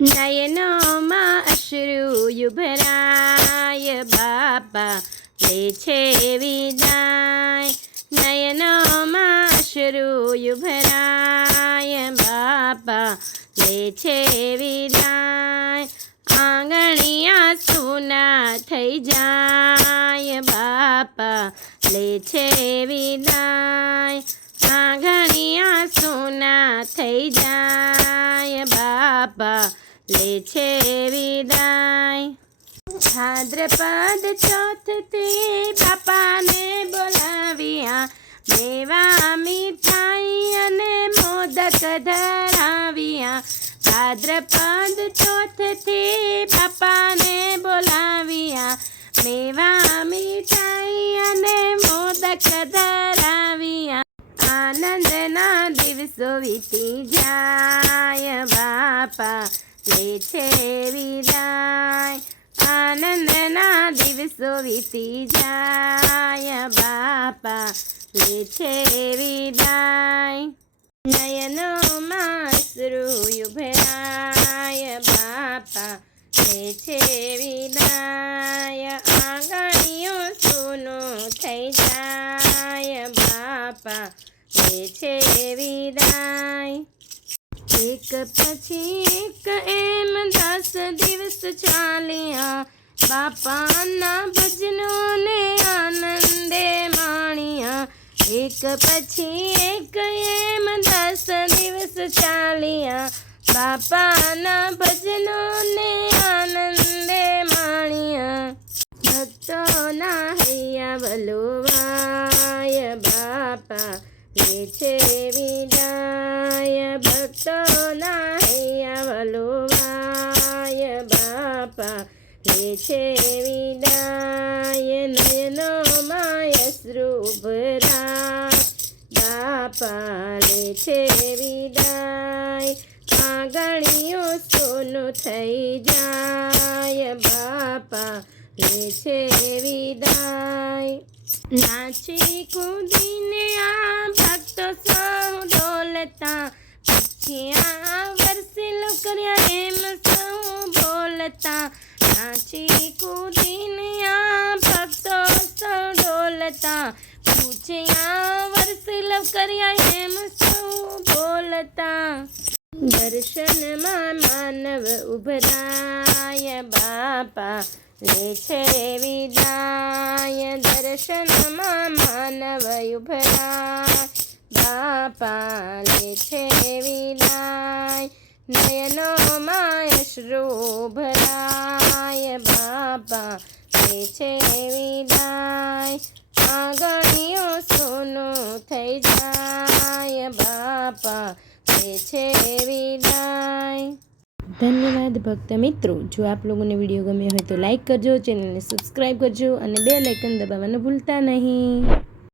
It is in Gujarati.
નયનોમાં અશ્રુ ભરાય, બાપા લે છે વિદાય. નયનોમાં અશ્રુ ભરાય, બાપા લે છે વિદાય. આંગણિયા સૂના થઈ જાય, બાપા લે છે વિદાય. આંગણિયા સૂના થઈ જાય, બાપા લે છે વિદાય. ભાદ્રપદ ચોથથી બાપાને બોલાવ્યા, મેવા મીઠાઈ અને મોદક ધરાવ્યા. ભાદ્રપદ ચોથથી બાપાને બોલાવ્યા, મેવા મીઠાઈ અને મોદક ધરાવ્યા. આનંદના દિવસો વીતી જાય, બાપા લે છે વિદાય. આનંદના દિવસો વીતી જાય, બાપા લે છે વિદાય. નયનોમાં અશ્રુ ભરાય, બાપા લે છે વિદાય. આંગણીઓ સૂનું થઈ જાય, બાપા લે છે વિદાય. એક પછી એક એમ 10 દિવસ ચાલ્યા, બાપાના ભજનોને આનંદે માણ્યા. એક પછી એક એમ 10 દિવસ ચાલ્યા, બાપાના ભજનોને આનંદે માણ્યા. ભક્તોના હૈયા વલોવાય, બાપા લે છે વિદાય. ભક્તોના હૈયા વલોવાય, બાપા લે છે વિદાય. નયનોમાં અશ્રુ ભરાય, બાપા લે છે વિદાય. આંગણીઓ સોનું થઈ જાય, બાપા લે છે વિદાય. નાચી કૂદીને આ ભક્તો સૌ ડોલતા, પક્ષિયા વરસેલો કર્યા એમ સૌ બોલતા. નાચી કૂદીને આ ભક્તો સૌ ડોલતા, પૂછ્યા વરસેલો કર્યા એમ સૌ બોલતા. દર્શનમાં માનવ ઉભરાય, બાપા લે છે વિદાય. દર્શનમાં માનવ ઉભરાય, બાપા લે છે વિદાય. નયનોમાં અશ્રુ ભરાય, બાપા લે છે વિદાય. આંગણીઓ સોનું થઈ જાય, બાપા લે છે વિદાય. ધન્યવાદ ભક્ત મિત્રો. જો આપ લોકોને વિડીયો ગમ્યો હોય તો લાઈક કરજો, ચેનલને સબસ્ક્રાઈબ કરજો અને બેલ આઇકન દબાવવાનું ભૂલતા નહીં.